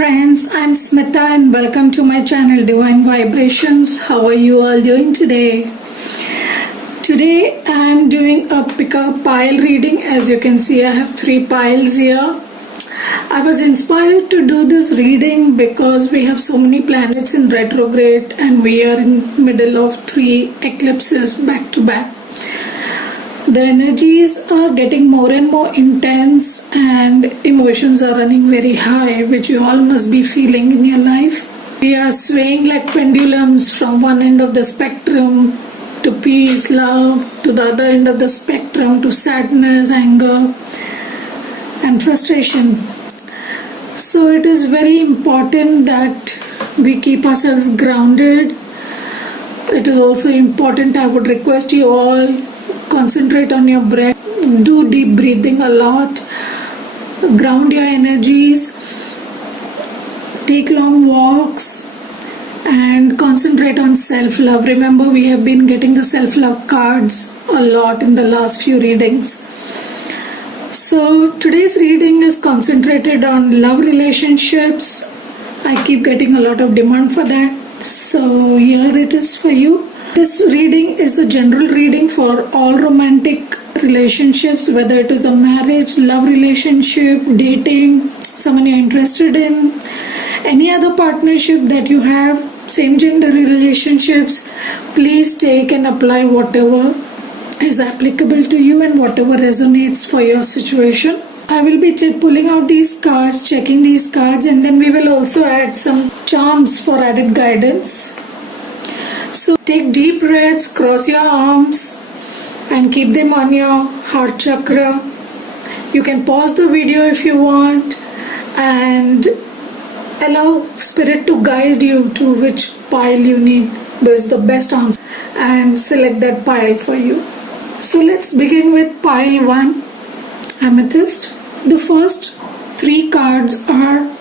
friends, I'm Smita and welcome to my channel Divine Vibrations. How are you all doing today? Today I'm doing a picker pile reading. As you can see, I have 3 piles here. I was inspired to do this reading because we have so many planets in retrograde and we are in middle of 3 eclipses back to back. The energies are getting more and more intense and emotions are running very high, which you all must be feeling in your life. We are swaying like pendulums from one end of the spectrum to peace, love, to the other end of the spectrum to sadness, anger and frustration. So it is very important that we keep ourselves grounded. It is also important, I would request you all, concentrate on your breath, do deep breathing a lot, ground your energies, take long walks and concentrate on self-love. Remember, we have been getting the self-love cards a lot in the last few readings. So today's reading is concentrated on love relationships. I keep getting a lot of demand for that. So here it is for you. This reading is a general reading for all romantic relationships, whether it is a marriage, love relationship, dating, someone you're interested in, any other partnership that you have, same gender relationships. Please take and apply whatever is applicable to you and whatever resonates for your situation. I will be pulling out these cards, checking these cards, and then we will also add some charms for added guidance. So take deep breaths, cross your arms and keep them on your heart chakra. You can pause the video if you want and allow spirit to guide you to which pile you need, is the best answer, and select that pile for you. So let's begin with pile 1, Amethyst. The first 3 cards are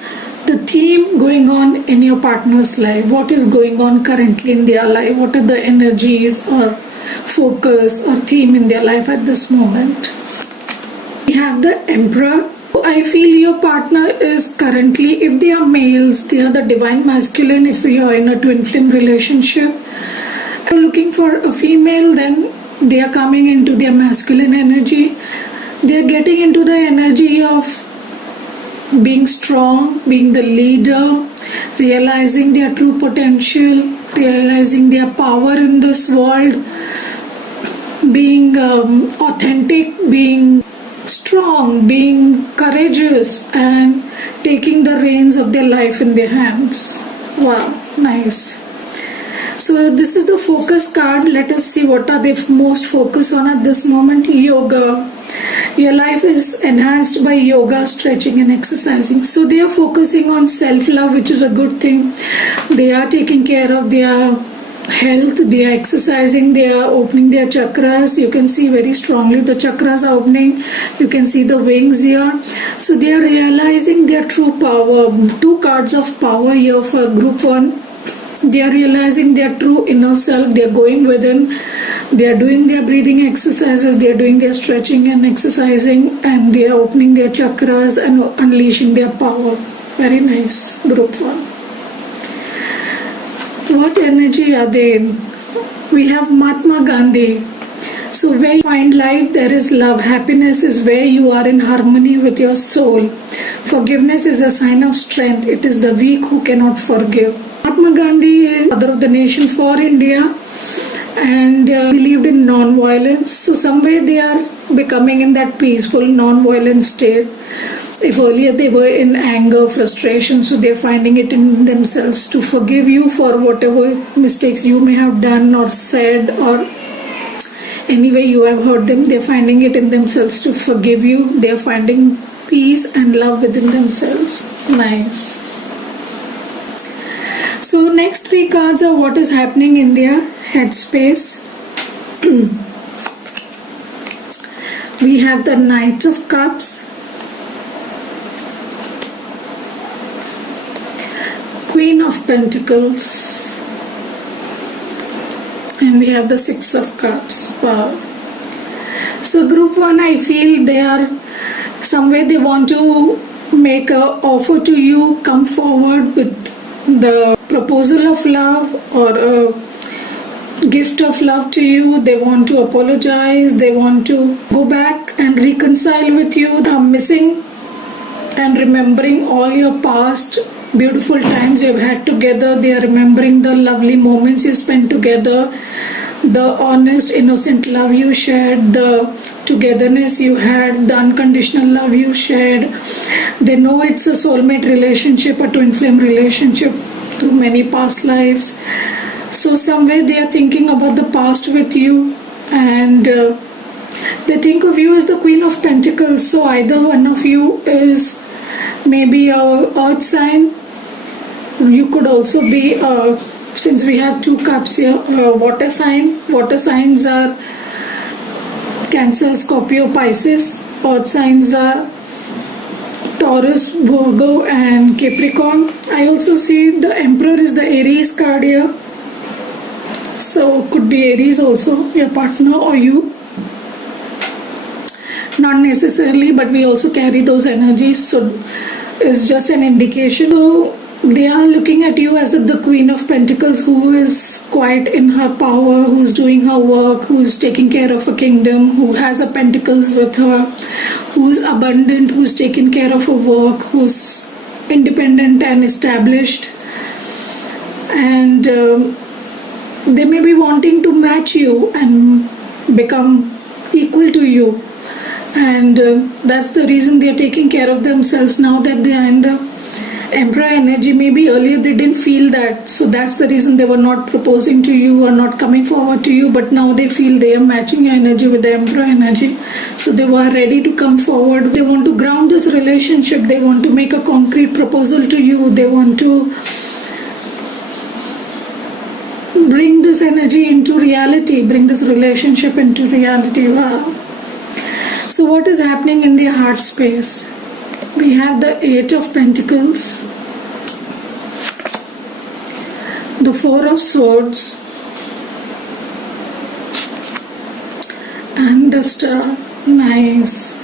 the theme going on in your partner's life. What is going on currently in their life? What are the energies or focus or theme in their life at this moment? We have the Emperor. I feel your partner is currently, if they are males, they are the divine masculine. If you are in a twin flame relationship, if you're looking for a female, then they are coming into their masculine energy. They are getting into the energy of being strong, being the leader, realizing their true potential, realizing their power in this world, being authentic, being strong, being courageous, and taking the reins of their life in their hands. Wow, nice. So this is the focus card. Let us see what are they most focused on at this moment. Yoga. Your life is enhanced by yoga, stretching and exercising. So they are focusing on self-love, which is a good thing. They are taking care of their health. They are exercising. They are opening their chakras. You can see very strongly the chakras are opening. You can see the wings here. So they are realizing their true power. 2 cards of power here for group 1. They are realizing their true inner self. They are going within. They are doing their breathing exercises. They are doing their stretching and exercising, and they are opening their chakras and unleashing their power. Very nice, group 1. What energy are they in? We have Mahatma Gandhi. So where you find life, there is love. Happiness is where you are in harmony with your soul. Forgiveness is a sign of strength. It is the weak who cannot forgive. Mahatma Gandhi is father of the nation for India and believed in non-violence. So some way they are becoming in that peaceful, non-violent state. If earlier they were in anger, frustration, so they are finding it in themselves to forgive you for whatever mistakes you may have done or said, or any way you have hurt them. They are finding it in themselves to forgive you. They are finding peace and love within themselves. Nice. So next 3 cards are what is happening in their headspace. We have the Knight of Cups, Queen of Pentacles, and we have the 6 of Cups. Wow. So group 1, I feel they are somewhere they want to make a offer to you, come forward with the proposal of love or a gift of love to you. They want to apologize, they want to go back and reconcile with you. Are missing and remembering all your past beautiful times you've had together. They are remembering the lovely moments you spent together, the honest, innocent love you shared, the togetherness you had, the unconditional love you shared. They know it's a soulmate relationship, a twin flame relationship through many past lives. So somewhere they are thinking about the past with you, and they think of you as the Queen of Pentacles. So either one of you is maybe our earth sign. You could also be since we have two cups here, water sign. Water signs are Cancer, Scorpio, Pisces. Earth signs are Taurus, Virgo and Capricorn. I also see the Emperor is the Aries card here. So could be Aries also, your partner or you. Not necessarily, but we also carry those energies. So it's just an indication. So they are looking at you as the Queen of Pentacles, who is quite in her power, who's doing her work, who's taking care of a kingdom, who has a pentacles with her, who's abundant, who's taking care of her work, who's independent and established. And they may be wanting to match you and become equal to you. And that's the reason they are taking care of themselves now that they are in the Emperor energy. Maybe earlier they didn't feel that, so that's the reason they were not proposing to you or not coming forward to you, but now they feel they are matching your energy with the Emperor energy, so they were ready to come forward. They want to ground this relationship, they want to make a concrete proposal to you, they want to bring this energy into reality, bring this relationship into reality. Wow. So what is happening in their heart space? We have the Eight of Pentacles, the Four of Swords, and the Star. Nice.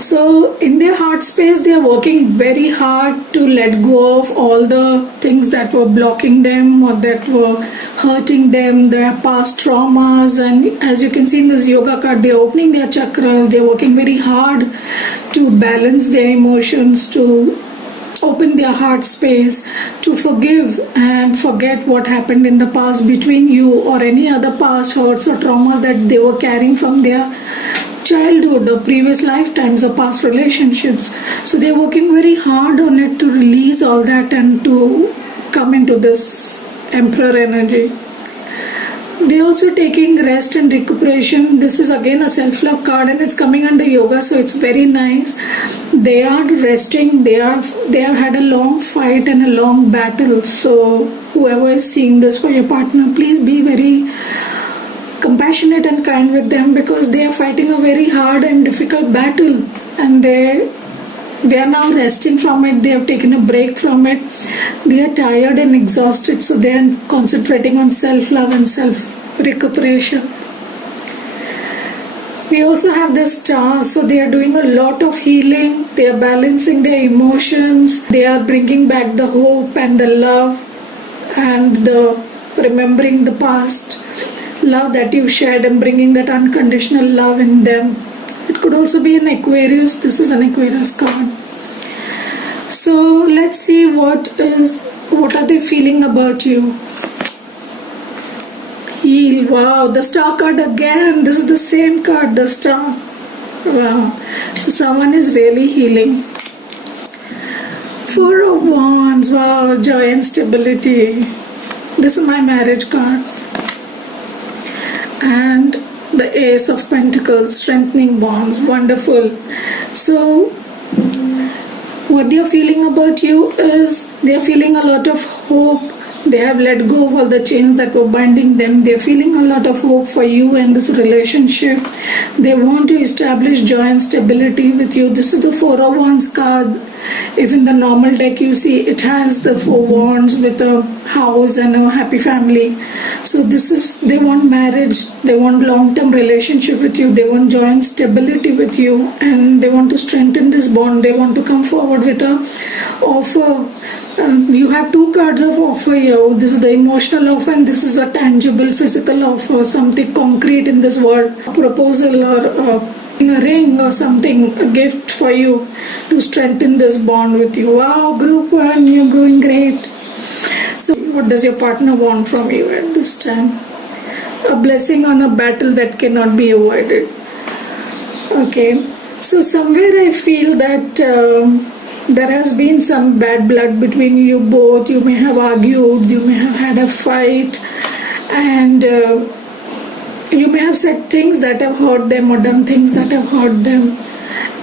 So in their heart space, they are working very hard to let go of all the things that were blocking them or that were hurting them, their past traumas. And as you can see in this yoga card, they are opening their chakras, they are working very hard to balance their emotions, to open their heart space, to forgive and forget what happened in the past between you or any other past hurts or traumas that they were carrying from their childhood or previous lifetimes or past relationships. So they're working very hard on it to release all that and to come into this Emperor energy. They're also taking rest and recuperation. This is again a self-love card and it's coming under yoga, so it's very nice. They are resting. They have had a long fight and a long battle. So whoever is seeing this for your partner, please be very compassionate and kind with them, because they are fighting a very hard and difficult battle, and they are now resting from it. They have taken a break from it. They are tired and exhausted, so they are concentrating on self-love and self-recuperation. We also have the Star, so they are doing a lot of healing. They are balancing their emotions. They are bringing back the hope and the love and the remembering the past love that you shared and bringing that unconditional love in them. It could also be an Aquarius. This is an Aquarius card. So let's see what are they feeling about you. Heal. Wow, the Star card again. This is the same card, the Star. Wow. So someone is really healing. Four of Wands. Wow, joy and stability. This is my marriage card. And the Ace of Pentacles, strengthening bonds. Wonderful. So what they are feeling about you is they are feeling a lot of hope. They have let go of all the chains that were binding them. They are feeling a lot of hope for you and this relationship. They want to establish joy and stability with you. This is the Four of Wands card. If in the normal deck you see it has the Four Wands with a house and a happy family. So they want marriage, they want long-term relationship with you, they want joy and stability with you, and they want to strengthen this bond. They want to come forward with a offer. You have two cards of offer here. This is the emotional offer and this is a tangible physical offer, something concrete in this world, a proposal or a ring or something, a gift for you to strengthen this bond with you. Wow, group 1, you're going great. So what does your partner want from you at this time? A blessing on a battle that cannot be avoided. Okay, so somewhere I feel that there has been some bad blood between you both. You may have argued, you may have had a fight, and you may have said things that have hurt them or done things that have hurt them,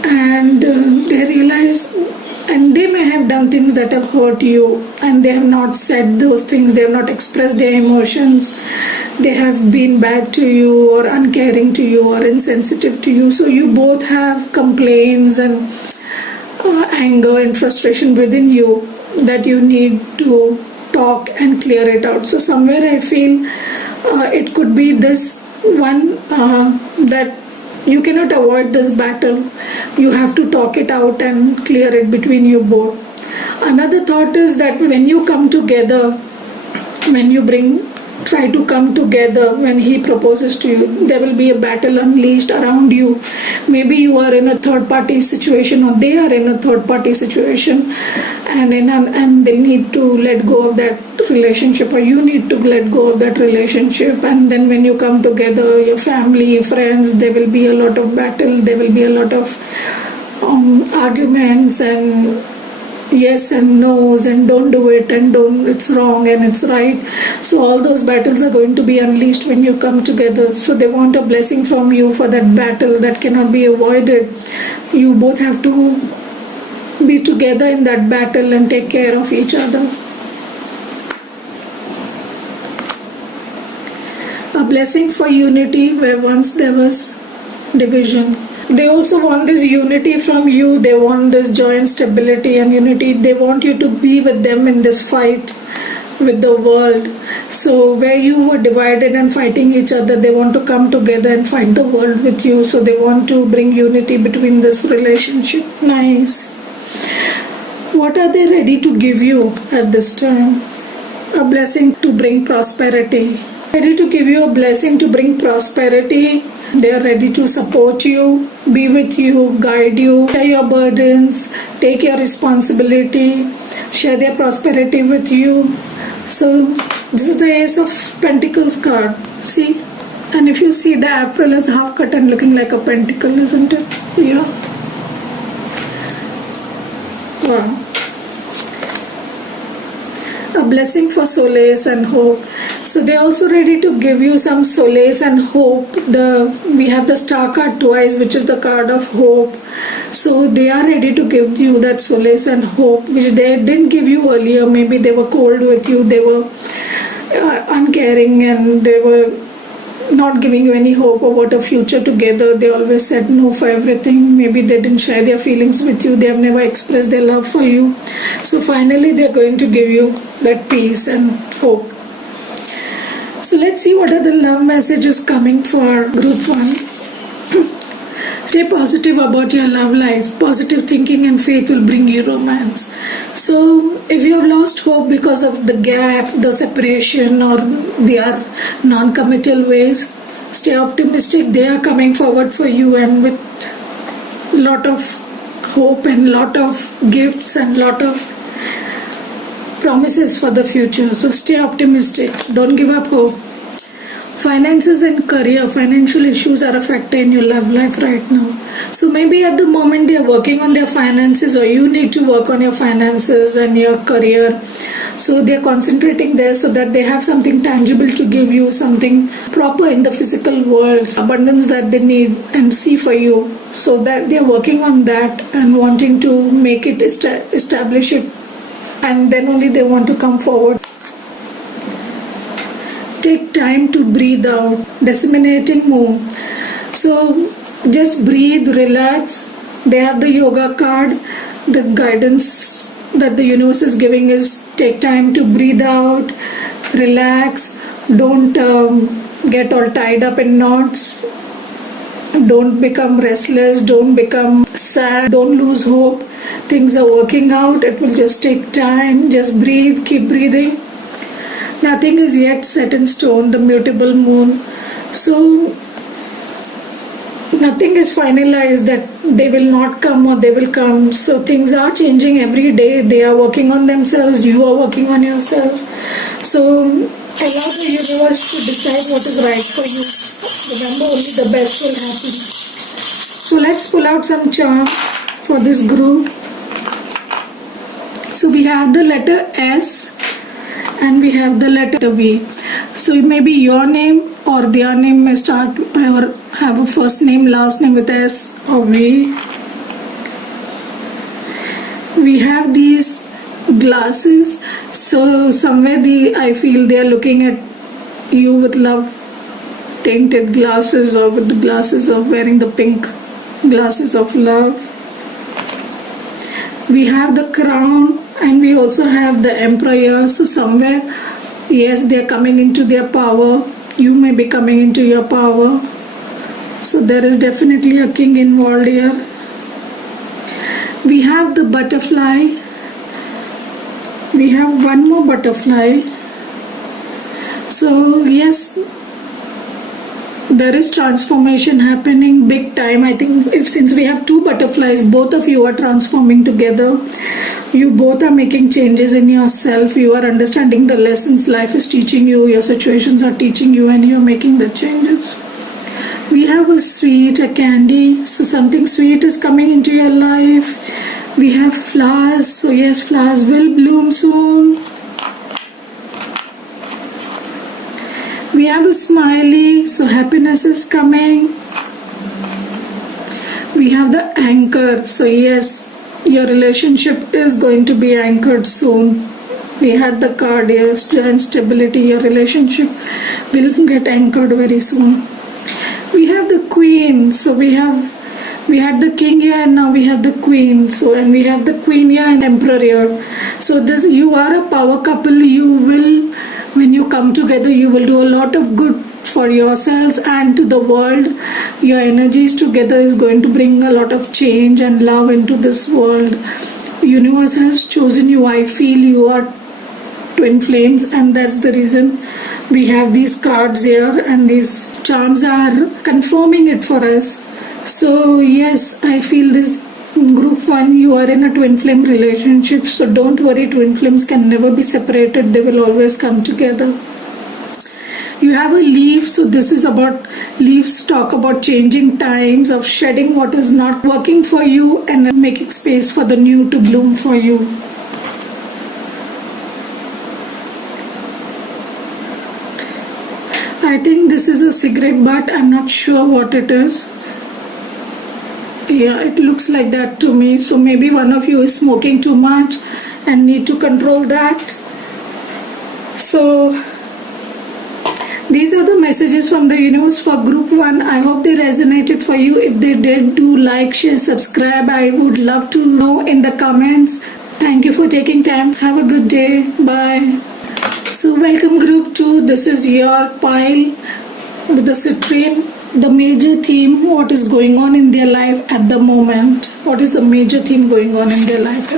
and they realize, and they may have done things that have hurt you, and they have not said those things, they have not expressed their emotions, they have been bad to you or uncaring to you or insensitive to you. So you both have complaints and anger and frustration within you that you need to talk and clear it out. So somewhere I feel it could be this one that you cannot avoid this battle. You have to talk it out and clear it between you both. Another thought is that when you come together, when you try to come together when he proposes to you, there will be a battle unleashed around you. Maybe you are in a third party situation or they are in a third party situation, and they need to let go of that relationship, or you need to let go of that relationship. And then when you come together, your family, friends, there will be a lot of battle, there will be a lot of arguments and yes and no's and don't do it and don't, it's wrong and it's right. So all those battles are going to be unleashed when you come together. So they want a blessing from you for that battle that cannot be avoided. You both have to be together in that battle and take care of each other. A blessing for unity where once there was division. They also want this unity from you. They want this joy and stability and unity. They want you to be with them in this fight with the world. So where you were divided and fighting each other, they want to come together and fight the world with you. So they want to bring unity between this relationship. Nice. What are they ready to give you at this time? A blessing to bring prosperity. Ready to give you a blessing to bring prosperity. They are ready to support you, be with you, guide you, share your burdens, take your responsibility, share their prosperity with you. So this is the Ace of Pentacles card. See? And if you see, the apple is half cut and looking like a pentacle, isn't it? Yeah. Wow. A blessing for solace and hope. So they're also ready to give you some solace and hope. We have the star card twice, which is the card of hope. So they are ready to give you that solace and hope, which they didn't give you earlier. Maybe they were cold with you, they were uncaring, and they were not giving you any hope about a future together. They always said no for everything. Maybe they didn't share their feelings with you. They have never expressed their love for you. So finally they're going to give you that peace and hope. So let's see what are the love messages coming for group 1. Stay positive about your love life. Positive thinking and faith will bring you romance. So if you have lost hope because of the gap, the separation, or their non-committal ways, stay optimistic. They are coming forward for you and with lot of hope and lot of gifts and lot of promises for the future. So stay optimistic. Don't give up hope. Finances and career, financial issues are a factor in your love life right now. So maybe at the moment they are working on their finances, or you need to work on your finances and your career. So they are concentrating there so that they have something tangible to give you, something proper in the physical world, abundance that they need and see for you. So that they are working on that and wanting to make it, establish it, and then only they want to come forward. Take time to breathe out. Disseminating moon. So just breathe, relax. They have the yoga card, the guidance that the universe is giving is take time to breathe out, relax, don't get all tied up in knots, don't become restless, don't become sad, don't lose hope. Things are working out. It will just take time. Just breathe, keep breathing. Nothing is yet set in stone, the mutable moon. So nothing is finalized that they will not come or they will come. So things are changing every day. They are working on themselves. You are working on yourself. So allow the universe to decide what is right for you. Remember, only the best will happen. So let's pull out some charms for this group. So we have the letter S and we have the letter V. So maybe your name or their name may start or have a first name, last name with S or V. We have these glasses. So somewhere I feel they are looking at you with love, tainted glasses, or with the glasses of wearing the pink glasses of love. We have the crown and we also have the emperor. So somewhere, yes, they are coming into their power. You may be coming into your power. So there is definitely a king involved here. We have the butterfly. We have one more butterfly. So yes, there is transformation happening big time. I think since we have two butterflies, both of you are transforming together. You both are making changes in yourself. You are understanding the lessons life is teaching you. Your situations are teaching you and you are making the changes. We have a sweet, a candy. So something sweet is coming into your life. We have flowers. So yes, flowers will bloom soon. We have a smiley, so happiness is coming. We have the anchor, so yes, your relationship is going to be anchored soon. We had the card here, and stability, your relationship will get anchored very soon. We have the queen, so we had the king here and now we have the queen. So and we have the queen here and emperor here. So this, you are a power couple. You will, when you come together, you will do a lot of good for yourselves and to the world. Your energies together is going to bring a lot of change and love into this world. Universe has chosen you. I feel you are twin flames, and that's the reason we have these cards here, and these charms are confirming it for us. So yes, I feel this group 1, you are in a twin flame relationship, so don't worry, twin flames can never be separated. They will always come together. You have a leaf, so this is about leaves, talk about changing times, of shedding what is not working for you and making space for the new to bloom for you. I think this is a cigarette butt. I'm not sure what it is. Yeah, it looks like that to me. So maybe one of you is smoking too much and need to control that. So these are the messages from the universe for group 1. I hope they resonated for you. If they did, do like, share, subscribe. I would love to know in the comments. Thank you for taking time. Have a good day. Bye. So welcome group 2. This is your pile with the citrine. The major theme, what is going on in their life at the moment. What is the major theme going on in their life?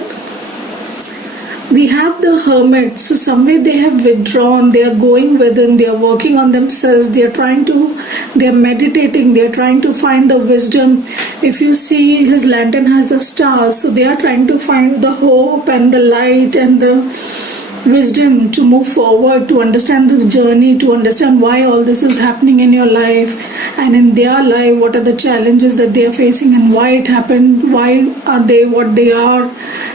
We have the hermit. So somewhere they have withdrawn, they are going within, they are working on themselves, they are meditating, they are trying to find the wisdom. If you see, his lantern has the stars, so they are trying to find the hope and the light and the wisdom to move forward, to understand the journey, to understand why all this is happening in your life and in their life, what are the challenges that they are facing and why it happened, why are they what they are,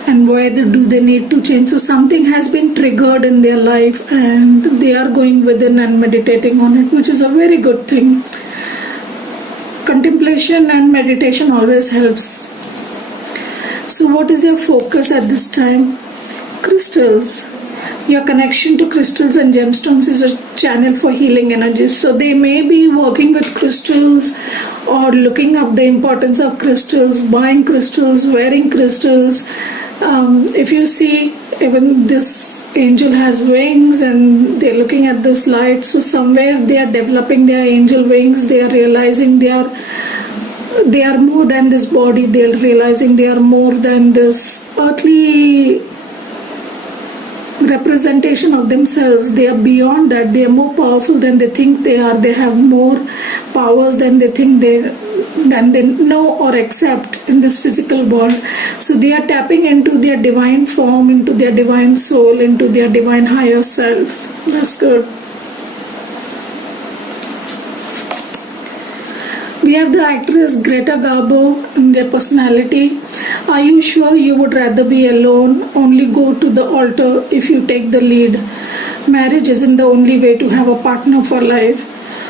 and why do they need to change. So something has been triggered in their life and they are going within and meditating on it, which is a very good thing. Contemplation and meditation always helps. So what is their focus at this time? Crystals. Your connection to crystals and gemstones is a channel for healing energies. So they may be working with crystals or looking up the importance of crystals, buying crystals, wearing crystals, If you see, even this angel has wings and they're looking at this light, so somewhere they are developing their angel wings. They are realizing they are more than this body. They are realizing they are more than this earthly representation of themselves. They are beyond that. They are more powerful than they think they are. They have more powers than they think they know or accept in this physical world. So they are tapping into their divine form, into their divine soul, into their divine higher self. That's good. We have the actress Greta Garbo in their personality. Are you sure you would rather be alone? Only go to the altar if you take the lead. Marriage isn't the only way to have a partner for life.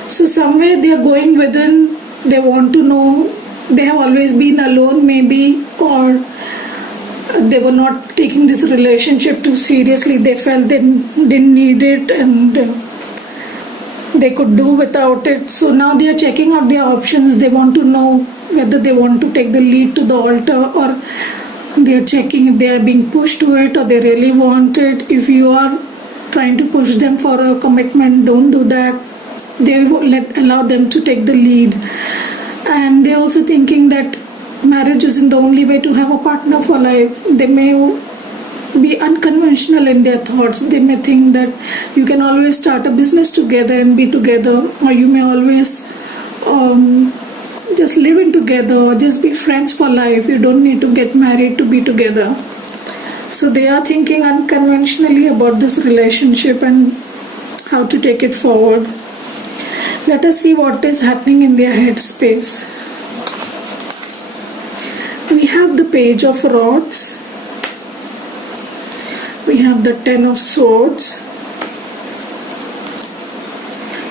So somewhere they are going within. They want to know. They have always been alone maybe, or they were not taking this relationship too seriously. They felt they didn't need it and they could do without it. So now they are checking out their options. They want to know whether they want to take the lead to the altar, or they are checking if they are being pushed to it or they really want it. If you are trying to push them for a commitment, don't do that. They will allow them to take the lead. And they're also thinking that marriage isn't the only way to have a partner for life. They may be unconventional in their thoughts. They may think that you can always start a business together and be together, or you may always just live in together, or just be friends for life. You don't need to get married to be together. So they are thinking unconventionally about this relationship and how to take it forward. Let us see what is happening in their headspace. We have the Page of Rods. We have the Ten of Swords.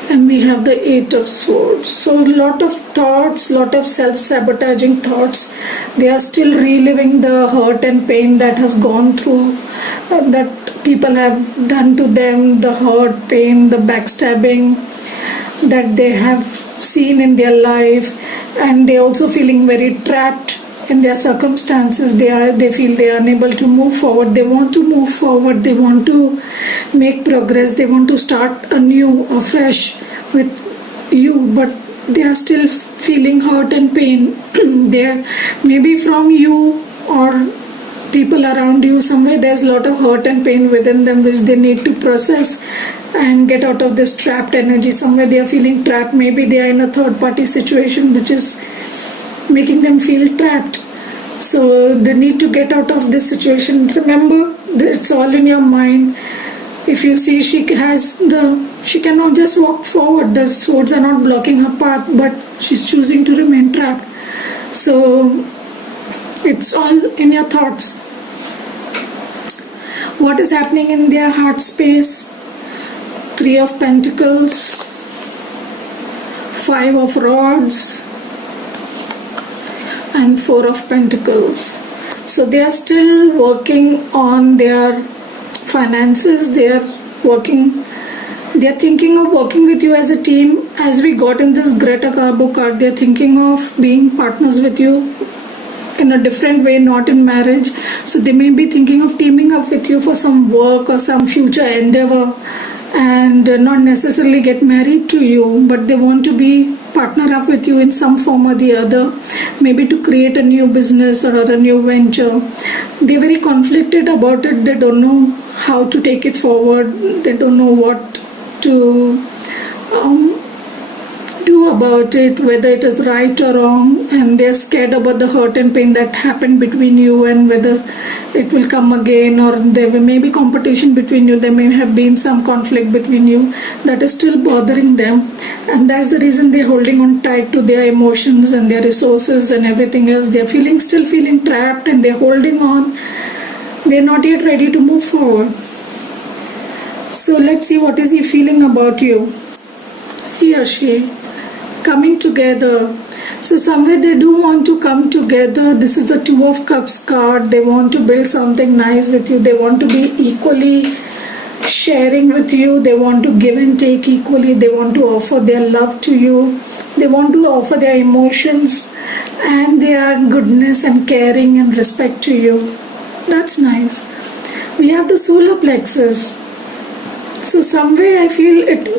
And we have the Eight of Swords. So a lot of thoughts, lot of self-sabotaging thoughts. They are still reliving the hurt and pain that has gone through, that people have done to them, the hurt, pain, the backstabbing that they have seen in their life. And they are also feeling very trapped in their circumstances. They feel they are unable to move forward. They want to move forward. They want to make progress. They want to start anew, afresh with you, but they are still feeling hurt and pain. They are maybe from you or people around you. Somewhere there's a lot of hurt and pain within them which they need to process and get out of this trapped energy. Somewhere they are feeling trapped. Maybe they are in a third party situation which is making them feel trapped. So they need to get out of this situation. Remember, it's all in your mind. If you see she cannot just walk forward. The swords are not blocking her path, but she's choosing to remain trapped. So it's all in your thoughts. What is happening in their heart space? Three of Pentacles, Five of Rods, and Four of Pentacles. So they are still working on their finances. They are thinking of working with you as a team. As we got in this Greta Garbo card, they are thinking of being partners with you in a different way, not in marriage. So they may be thinking of teaming up with you for some work or some future endeavor, and not necessarily get married to you, but they want to be partner up with you in some form or the other, maybe to create a new business or a new venture. They're very conflicted about it. They don't know how to take it forward. They don't know what to do about it, whether it is right or wrong, and they're scared about the hurt and pain that happened between you and whether it will come again, or there may be competition between you. There may have been some conflict between you that is still bothering them, and that's the reason they're holding on tight to their emotions and their resources and everything else. They're still feeling trapped, and they're holding on. They're not yet ready to move forward. So let's see what is he feeling about you. He or she coming together. So somewhere they do want to come together. This is the Two of Cups card. They want to build something nice with you. They want to be equally sharing with you. They want to give and take equally. They want to offer their love to you. They want to offer their emotions and their goodness and caring and respect to you. That's nice. We have the solar plexus. So some way I feel it,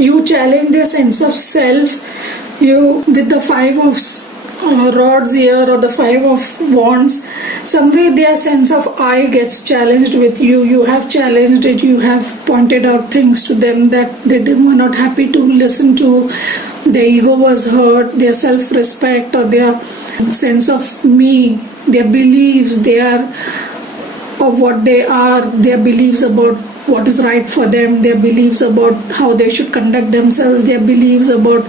you challenge their sense of self. You with the five of rods here or the five of wands, some way their sense of I gets challenged with you. You have challenged it. You have pointed out things to them that they were not happy to listen to. Their ego was hurt. Their self-respect or their sense of me, their beliefs, their of what they are, their beliefs about what is right for them, their beliefs about how they should conduct themselves, their beliefs about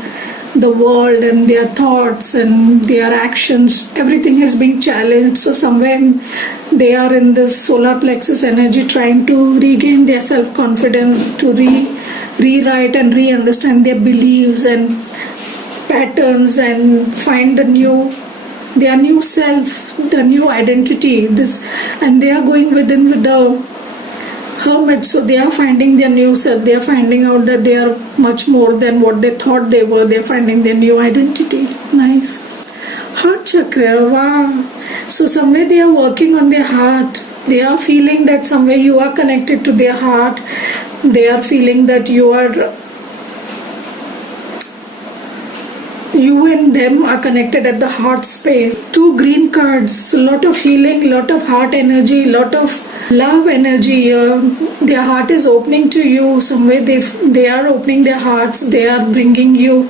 the world and their thoughts and their actions, everything has been challenged. So somewhere they are in this solar plexus energy trying to regain their self-confidence, to rewrite and re-understand their beliefs and patterns and find their new self, the new identity. And they are going within with the hermit, so they are finding their new self. They are finding out that they are much more than what they thought they were. They are finding their new identity. Nice. Heart chakra, wow. So somewhere they are working on their heart. They are feeling that somewhere you are connected to their heart. They are feeling that you and them are connected at the heart space. 2 green cards, a lot of healing, lot of heart energy, lot of love energy. Their heart is opening to you. Somewhere they are opening their hearts. They are bringing you.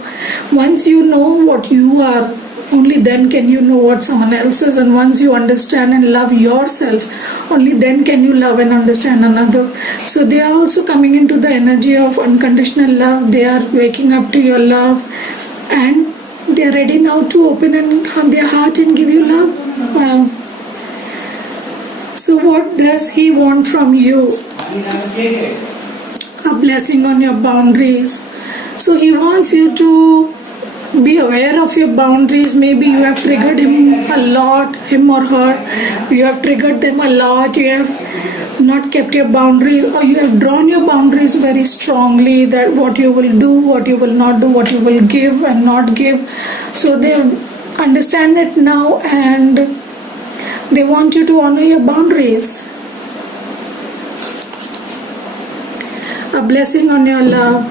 Once you know what you are, only then can you know what someone else is. And once you understand and love yourself, only then can you love and understand another. So they are also coming into the energy of unconditional love. They are waking up to your love, and they are ready now to open their heart and give you love. Wow. So what does he want from you? A blessing on your boundaries. So he wants you to be aware of your boundaries. Maybe you have triggered him a lot, him or her. You have triggered them a lot. You have not kept your boundaries, or you have drawn your boundaries very strongly, that what you will do, what you will not do, what you will give and not give. So they understand it now, and they want you to honor your boundaries. A blessing on your love.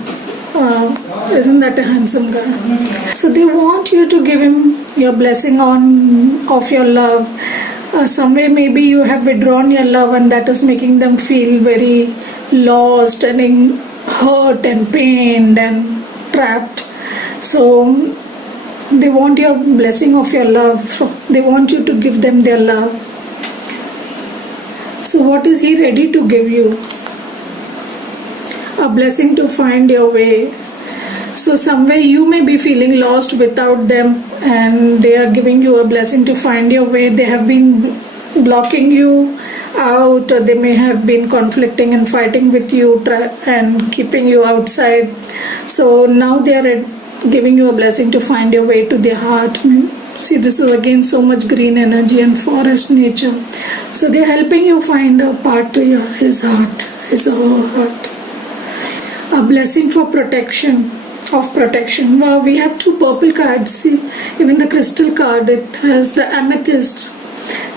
Isn't that a handsome guy? So they want you to give him your blessing of your love. Somewhere maybe you have withdrawn your love, and that is making them feel very lost and hurt and pained and trapped. So they want your blessing of your love. They want you to give them their love. So what is he ready to give you? A blessing to find your way. So somewhere you may be feeling lost without them, and they are giving you a blessing to find your way. They have been blocking you out, or they may have been conflicting and fighting with you and keeping you outside. So now they are giving you a blessing to find your way to their heart. See, this is again so much green energy and forest nature. So they are helping you find a path to his heart, his or her heart. A blessing for protection. Wow, we have 2 purple cards. See, even the crystal card, it has the amethyst.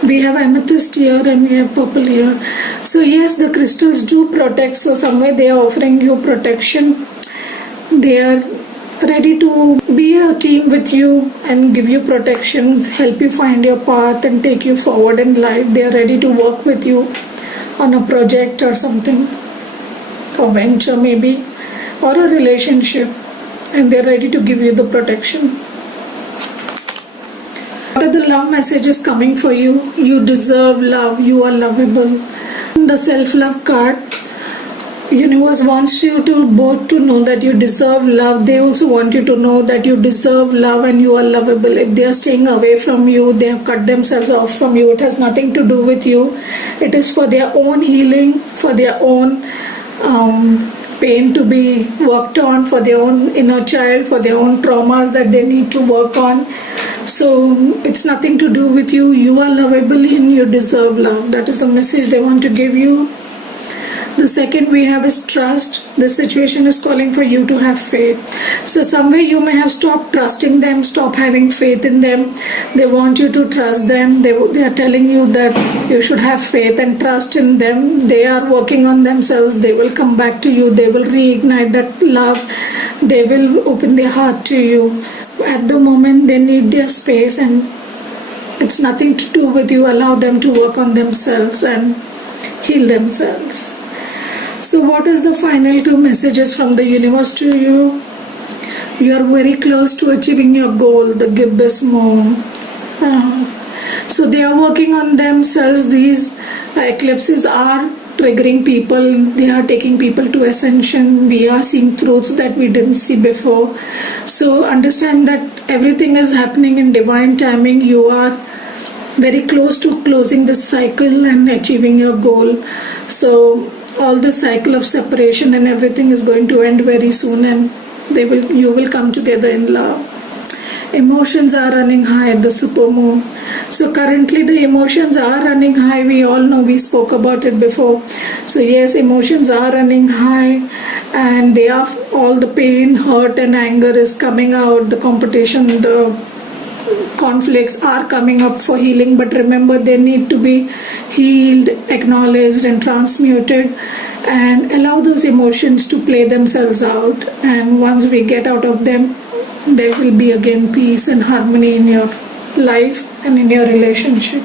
We have amethyst here and we have purple here. So yes, the crystals do protect. So somewhere they are offering you protection. They are ready to be a team with you and give you protection, help you find your path and take you forward in life. They are ready to work with you on a project or something, or venture maybe, or a relationship, and they're ready to give you the protection. What are the love messages coming for you? You deserve love. You are lovable. The self-love card. Universe wants you to both to know that you deserve love. They also want you to know that you deserve love and you are lovable. If they are staying away from you, they have cut themselves off from you. It has nothing to do with you. It is for their own healing, for their own pain to be worked on, for their own inner child, for their own traumas that they need to work on. So it's nothing to do with you. You are lovable and you deserve love. That is the message they want to give you. The second we have is trust. This situation is calling for you to have faith. So somewhere you may have stopped trusting them, stop having faith in them. They want you to trust them. They are telling you that you should have faith and trust in them. They are working on themselves. They will come back to you. They will reignite that love. They will open their heart to you. At the moment they need their space, and it's nothing to do with you. Allow them to work on themselves and heal themselves. So what is the final two messages from the universe to you? You are very close to achieving your goal, the gibbous moon. So they are working on themselves. These eclipses are triggering people. They are taking people to ascension. We are seeing truths that we didn't see before. So understand that everything is happening in divine timing. You are very close to closing this cycle and achieving your goal. So all the cycle of separation and everything is going to end very soon, and you will come together in love. Emotions are running high at the supermoon. So currently the emotions are running high. We all know, we spoke about it before. So yes, emotions are running high, and they are, all the pain, hurt and anger is coming out. The competition, the conflicts are coming up for healing, but remember, they need to be healed, acknowledged and transmuted, and allow those emotions to play themselves out. And once we get out of them, there will be again peace and harmony in your life and in your relationship.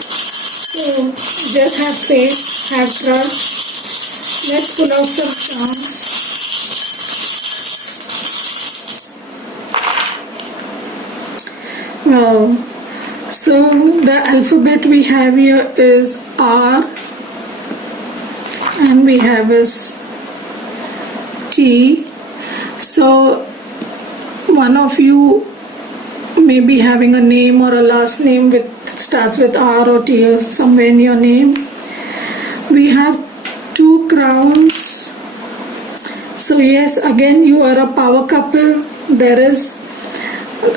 So just have faith, have trust. Let's pull out some charms. Wow. So the alphabet we have here is R, and we have is T. So one of you may be having a name or a last name with starts with R or T or somewhere in your name. We have two crowns. So yes, again you are a power couple.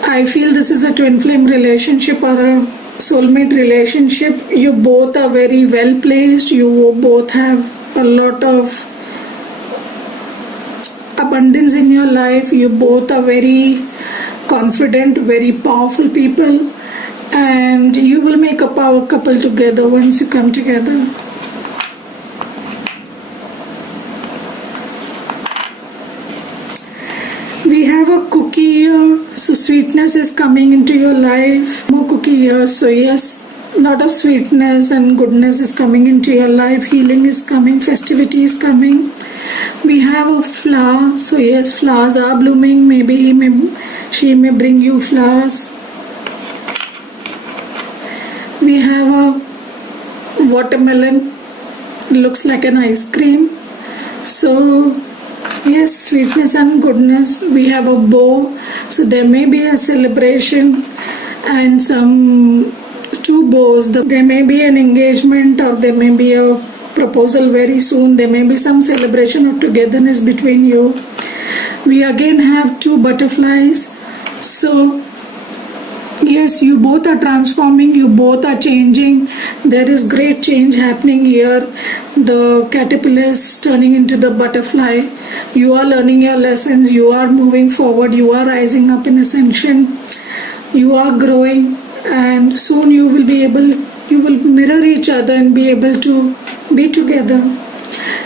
I feel this is a twin flame relationship or a soulmate relationship. You both are very well placed. You both have a lot of abundance in your life. You both are very confident, very powerful people, and you will make a power couple together once you come together. We have a cookie here. So sweetness is coming into your life. More cookie here. So yes, a lot of sweetness and goodness is coming into your life. Healing is coming. Festivity is coming. We have a flower. So yes, flowers are blooming. Maybe she may bring you flowers. We have a watermelon. Looks like an ice cream. So yes, sweetness and goodness. We have a bow. So there may be a celebration and two bows. There may be an engagement, or there may be a proposal very soon. There may be some celebration of togetherness between you. We again have two butterflies. So yes, you both are transforming, you both are changing. There is great change happening here. The caterpillar is turning into the butterfly. You are learning your lessons, you are moving forward, you are rising up in ascension, you are growing, and soon you will mirror each other and be able to be together.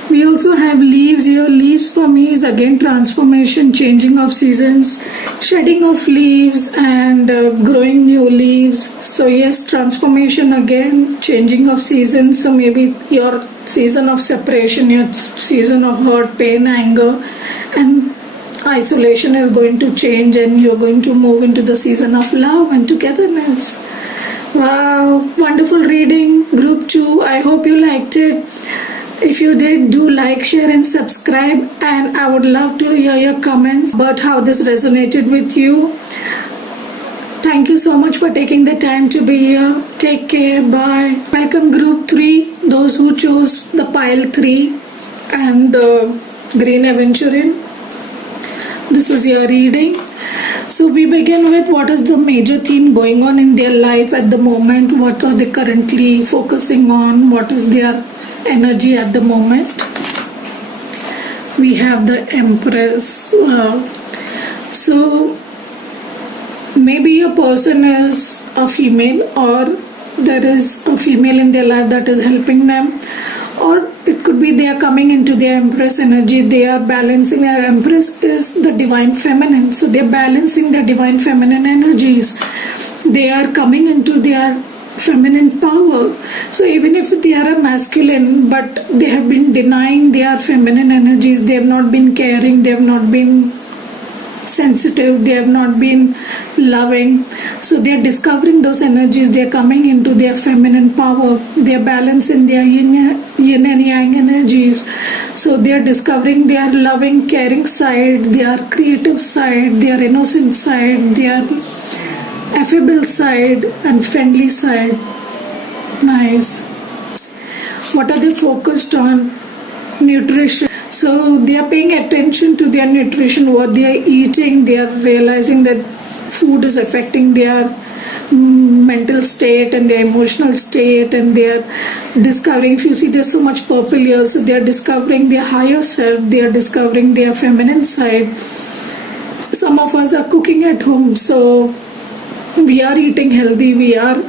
We also have leaves here. Leaves for me is again transformation, changing of seasons, shedding of leaves and growing new leaves. So yes, transformation again, changing of seasons. So maybe your season of separation, your season of hurt, pain, anger and isolation is going to change, and you're going to move into the season of love and togetherness. Wow, wonderful reading, group 2. I hope you liked it. If you did, do like, share and subscribe, and I would love to hear your comments about how this resonated with you. Thank you so much for taking the time to be here. Take care. Bye. Welcome group 3, those who chose the pile 3 and the green aventurine. This is your reading. So we begin with what is the major theme going on in their life at the moment, what are they currently focusing on, what is their energy at the moment. We have the Empress. So maybe a person is a female, or there is a female in their life that is helping them, or it could be they are coming into their Empress energy, they are balancing. Their Empress is the divine feminine, so they are balancing their divine feminine energies. They are coming into their feminine power. So even if they are a masculine, but they have been denying their feminine energies, they have not been caring, they have not been sensitive, they have not been loving. So they are discovering those energies, they are coming into their feminine power, they are balancing their yin and yang energies. So they are discovering their loving, caring side, their creative side, their innocent side, their affable side and friendly side. Nice. What are they focused on? Nutrition. So they are paying attention to their nutrition, what they are eating. They are realizing that food is affecting their mental state and their emotional state, and they are discovering, if you see there's so much purple here, so they are discovering their higher self, they are discovering their feminine side. Some of us are cooking at home, so we are eating healthy, we are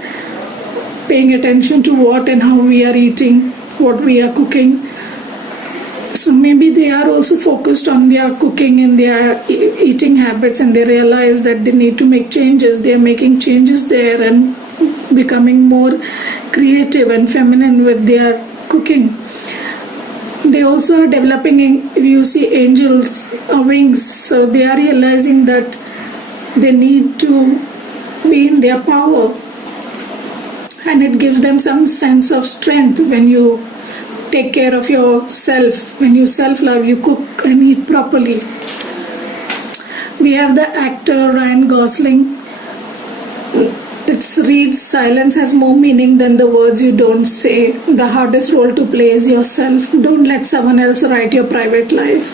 paying attention to what and how we are eating, what we are cooking. So maybe they are also focused on their cooking and their eating habits, and they realize that they need to make changes. They are making changes there and becoming more creative and feminine with their cooking. They also are developing, if you see angels' wings, so they are realizing that they need to be in their power, and it gives them some sense of strength when you take care of yourself. When you self-love, you cook and eat properly. We have the actor Ryan Gosling. It reads, silence has more meaning than the words you don't say. The hardest role to play is yourself. Don't let someone else write your private life.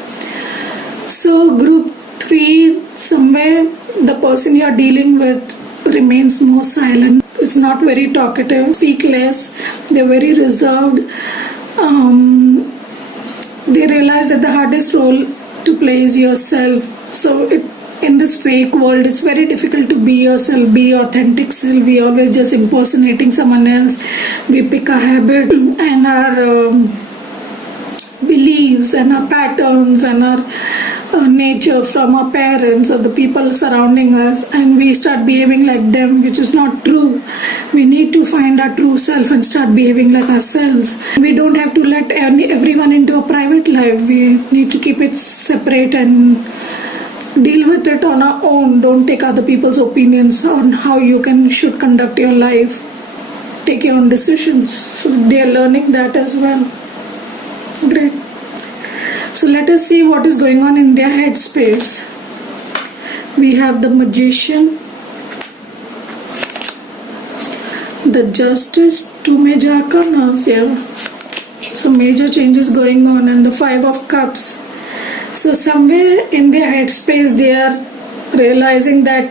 So group 3, somewhere the person you are dealing with remains more silent. It's not very talkative, speak less, they're very reserved. They realize that the hardest role to play is yourself. So in this fake world, it's very difficult to be yourself, be authentic self. We always just impersonating someone else. We pick a habit and our beliefs and our patterns and our nature from our parents or the people surrounding us, and we start behaving like them, which is not true. We need to find our true self and start behaving like ourselves. We don't have to let everyone into a private life. We need to keep it separate and deal with it on our own. Don't take other people's opinions on how you should conduct your life. Take your own decisions. So they are learning that as well. Great. So let us see what is going on in their headspace. We have the Magician, the Justice, 2 major arcana here. So major changes going on, and the 5 of Cups. So somewhere in their headspace they are realizing that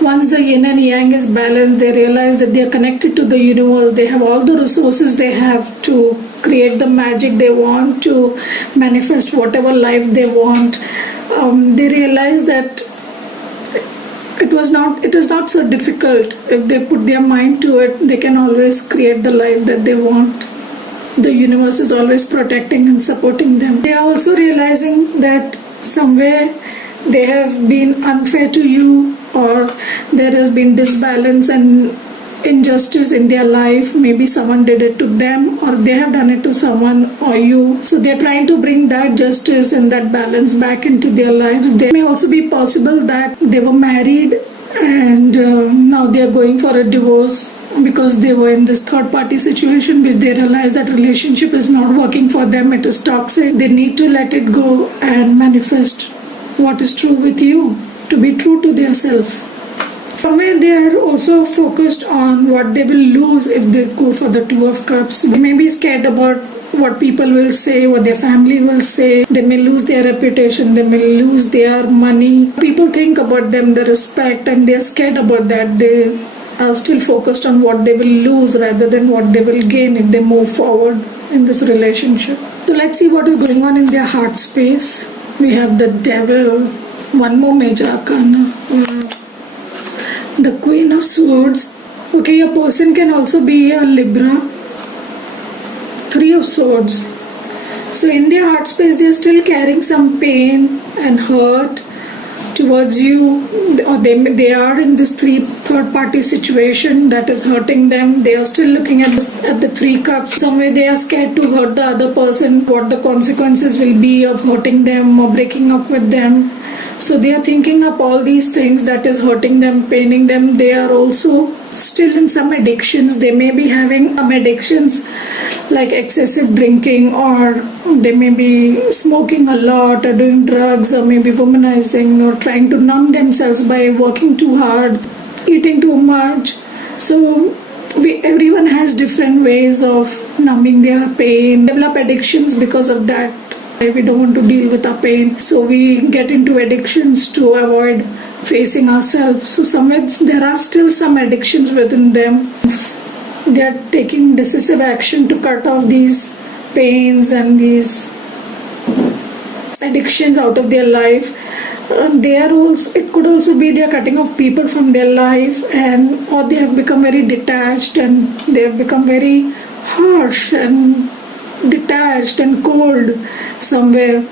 once the yin and yang is balanced, they realize that they are connected to the universe. They have all the resources they have to create the magic they want, to manifest whatever life they want. They realize that it is not so difficult. If they put their mind to it, they can always create the life that they want. The universe is always protecting and supporting them. They are also realizing that somewhere they have been unfair to you, or there has been disbalance and injustice in their life. Maybe someone did it to them, or they have done it to someone or you. So they're trying to bring that justice and that balance back into their lives. There may also be possible that they were married and now they are going for a divorce because they were in this third party situation, which they realize that relationship is not working for them, it is toxic. They need to let it go and manifest what is true with you, to be true to their self. Somewhere they are also focused on what they will lose if they go for the Two of Cups. They may be scared about what people will say, what their family will say. They may lose their reputation, they may lose their money. People think about them, the respect, and they are scared about that. They are still focused on what they will lose rather than what they will gain if they move forward in this relationship. So let's see what is going on in their heart space. We have the Devil, one more major arcana. The Queen of Swords. Okay, your person can also be a Libra. Three of Swords. So in their heart space, they are still carrying some pain and hurt towards you, or they are in this third party situation that is hurting them. They are still looking at the Three Cups. Somewhere they are scared to hurt the other person, what the consequences will be of hurting them or breaking up with them. So they are thinking up all these things that is hurting them, paining them. They are also still in some addictions. They may be having some addictions like excessive drinking, or they may be smoking a lot, or doing drugs, or maybe womanizing, or trying to numb themselves by working too hard, eating too much. So everyone has different ways of numbing their pain, develop addictions because of that. We don't want to deal with our pain, so we get into addictions to avoid facing ourselves. So somewhere there are still some addictions within them. They are taking decisive action to cut off these pains and these addictions out of their life. It could also be they are cutting off people from their life, or they have become very detached, and they have become very harsh and detached and cold somewhere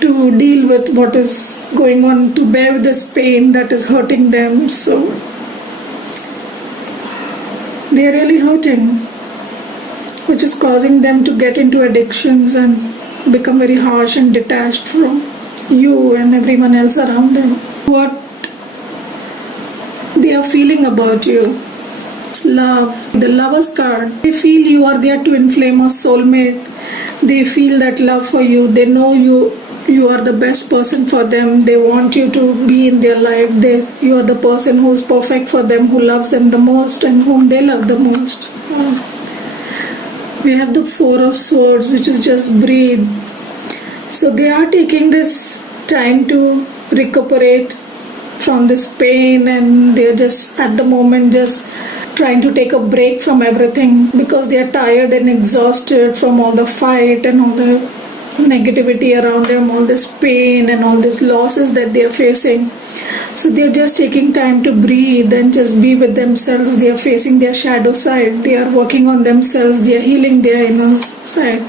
to deal with what is going on, to bear with this pain that is hurting them. So they are really hurting, which is causing them to get into addictions and become very harsh and detached from you and everyone else around them. What they are feeling about you. Love, the Lover's card. They feel you are their twin flame or soulmate. They feel that love for you. They know you are the best person for them. They want you to be in their life. You are the person who is perfect for them, who loves them the most, and whom they love the most. We have the Four of Swords, which is just breathe. So they are taking this time to recuperate from this pain, and they're just at the moment just trying to take a break from everything because they are tired and exhausted from all the fight and all the negativity around them, all this pain and all these losses that they are facing. So they're just taking time to breathe and just be with themselves. They are facing their shadow side. They are working on themselves. They are healing their inner side.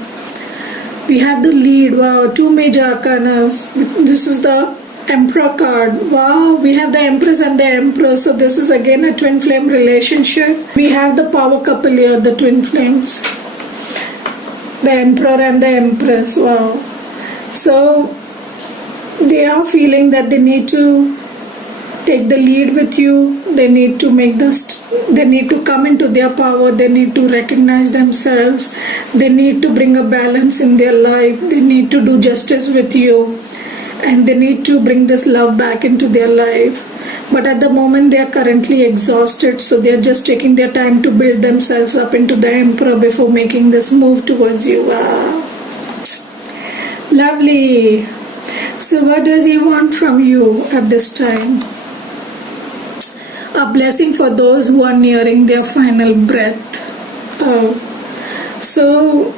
We have the lead. Wow, two major arcanas. This is the Emperor card. Wow, we have the Empress and the Emperor. So this is again a twin flame relationship. We have the power couple here, the twin flames. The Emperor and the Empress. Wow. So they are feeling that they need to take the lead with you. They need to they need to come into their power. They need to recognize themselves. They need to bring a balance in their life. They need to do justice with you. And they need to bring this love back into their life. But at the moment they are currently exhausted, so they are just taking their time to build themselves up into the Emperor before making this move towards you. Wow. Lovely. So what does he want from you at this time? A blessing for those who are nearing their final breath. So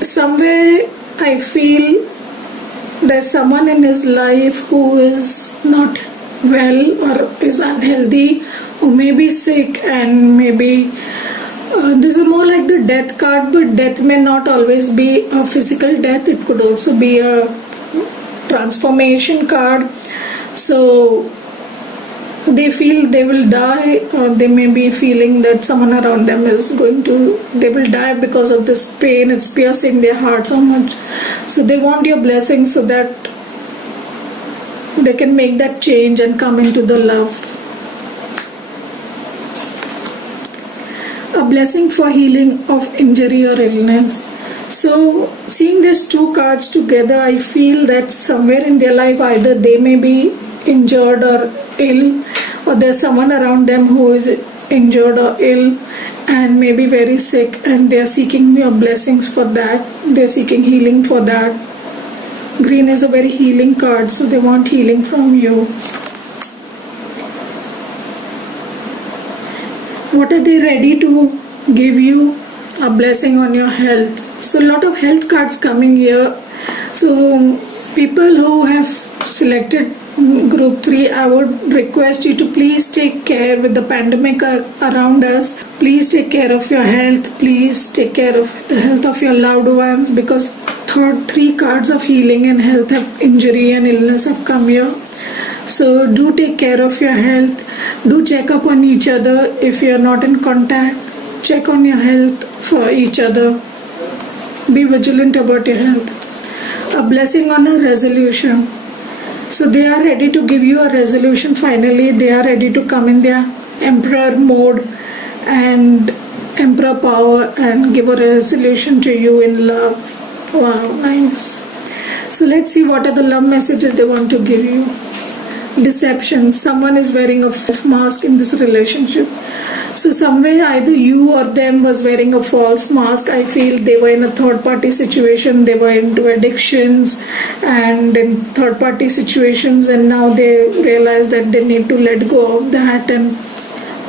somewhere I feel there's someone in his life who is not well or is unhealthy, who may be sick, and maybe this is more like the death card, but death may not always be a physical death. It could also be a transformation card. So they feel they will die, or they may be feeling that someone around them is they will die because of this pain. It's piercing their heart so much. So they want your blessing so that they can make that change and come into the love. A blessing for healing of injury or illness. So seeing these two cards together, I feel that somewhere in their life either they may be injured or ill, or there's someone around them who is injured or ill and maybe very sick, and they are seeking your blessings for that. They're seeking healing for that. Green is a very healing card, so they want healing from you. What are they ready to give you? A blessing on your health. So a lot of health cards coming here. So people who have selected group 3, I would request you to please take care with the pandemic around us. Please take care of your health. Please take care of the health of your loved ones, because three cards of healing and health, injury and illness have come here. So do take care of your health. Do check up on each other if you are not in contact. Check on your health for each other. Be vigilant about your health. A blessing on a resolution. So they are ready to give you a resolution finally. They are ready to come in their emperor mode and emperor power and give a resolution to you in love. Wow, nice. So let's see what are the love messages they want to give you. Deception. Someone is wearing a mask in this relationship. So somewhere either you or them was wearing a false mask. I feel they were in a third party situation. They were into addictions and in third party situations, and now they realize that they need to let go of that, and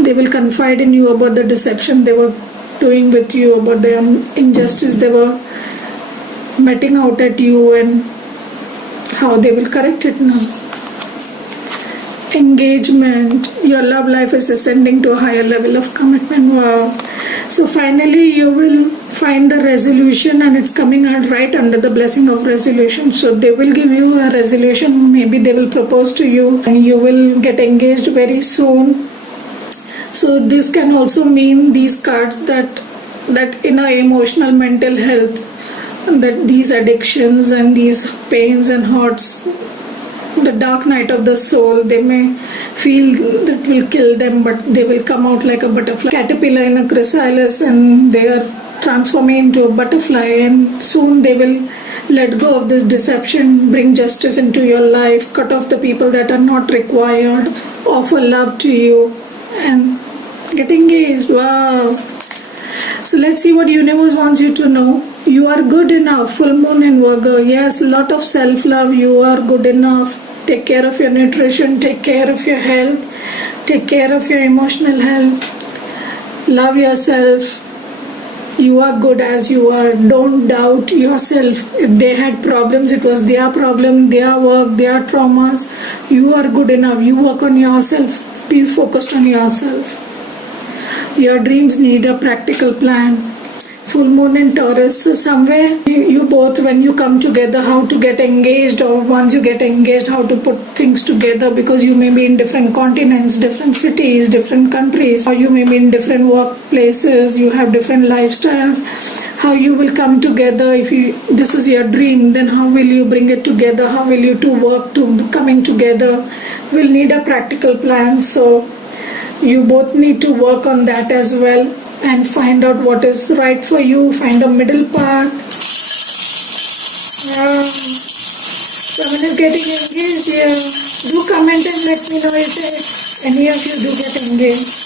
they will confide in you about the deception they were doing with you, about the injustice they were meting out at you, and how they will correct it now. Engagement. Your love life is ascending to a higher level of commitment. Wow. So finally you will find the resolution, and it's coming out right under the blessing of resolution. So they will give you a resolution. Maybe they will propose to you and you will get engaged very soon. So this can also mean, these cards, that inner emotional mental health, that these addictions and these pains and hurts, the dark night of the soul, they may feel that will kill them, but they will come out like a butterfly, caterpillar in a chrysalis, and they are transforming into a butterfly, and soon they will let go of this deception, bring justice into your life, cut off the people that are not required, offer love to you, and get engaged. Wow. So let's see what universe wants you to know. You are good enough. Full moon in Virgo. Yes, lot of self-love. You are good enough. Take care of your nutrition. Take care of your health. Take care of your emotional health. Love yourself. You are good as you are. Don't doubt yourself. If they had problems, it was their problem, their work, their traumas. You are good enough. You work on yourself. Be focused on yourself. Your dreams need a practical plan. Full moon in Taurus. So somewhere you both, when you come together, how to get engaged, or once you get engaged, how to put things together, because you may be in different continents, different cities, different countries, or you may be in different workplaces, you have different lifestyles. How you will come together, if this is your dream, then how will you bring it together? How will you two work to coming together? Will need a practical plan. So you both need to work on that as well and find out what is right for you. Find a middle path. Someone is getting engaged here. Do comment and let me know if any of you do get engaged.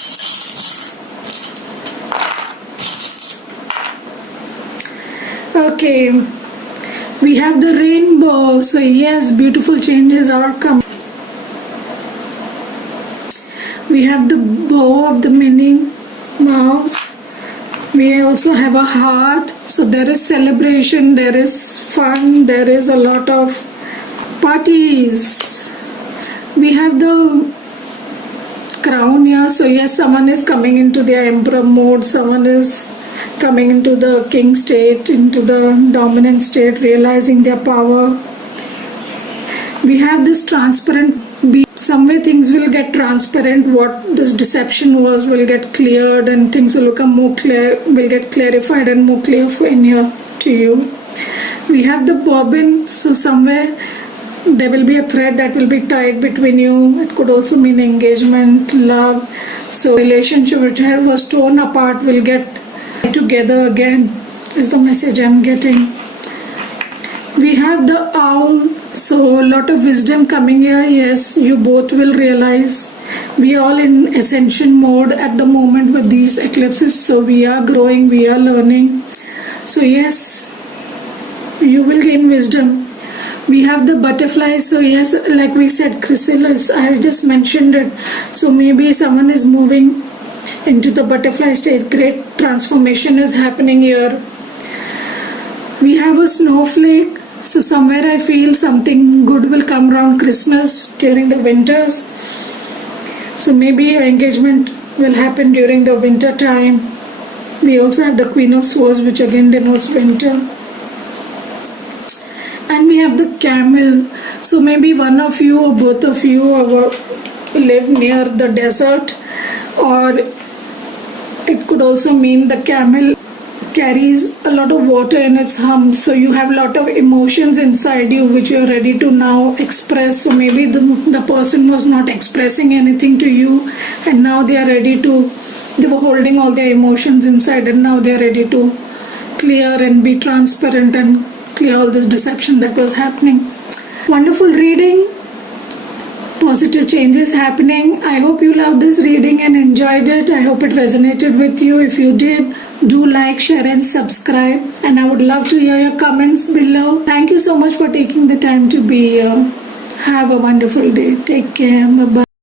Okay, we have the rainbow. So yes, beautiful changes are coming. We have the bow of the Minnie Mouse. We also have a heart. So there is celebration, there is fun, there is a lot of parties. We have the crown here. So yes, someone is coming into their emperor mode. Someone is coming into the king state, into the dominant state, realizing their power. We have this transparent. Somewhere things will get transparent. What this deception was will get cleared, and things will become more clear, will get clarified and more clear to you. We have the bobbin. So somewhere there will be a thread that will be tied between you. It could also mean engagement, love. So relationship which was torn apart will get together again, is the message I'm getting. We have the owl. So a lot of wisdom coming here. Yes, you both will realize we are all in ascension mode at the moment with these eclipses, so we are growing, we are learning. So yes, you will gain wisdom. We have the butterflies, so yes, like we said, chrysalis, I have just mentioned it. So maybe someone is moving into the butterfly state. Great transformation is happening here. We have a snowflake, so somewhere I feel something good will come around Christmas during the winters. So maybe your engagement will happen during the winter time. We also have the Queen of Swords, which again denotes winter. And we have the camel. So maybe one of you or both of you live near the desert, or it could also mean the camel carries a lot of water in its hump, so you have a lot of emotions inside you which you are ready to now express. So maybe the person was not expressing anything to you, and now they are ready to, they were holding all their emotions inside, and now they are ready to clear and be transparent and clear all this deception that was happening. Wonderful reading, positive changes happening. I hope you loved this reading and enjoyed it. I hope it resonated with you. If you did, do like, share and subscribe, and I would love to hear your comments below. Thank you so much for taking the time to be here. Have a wonderful day. Take care. Bye bye.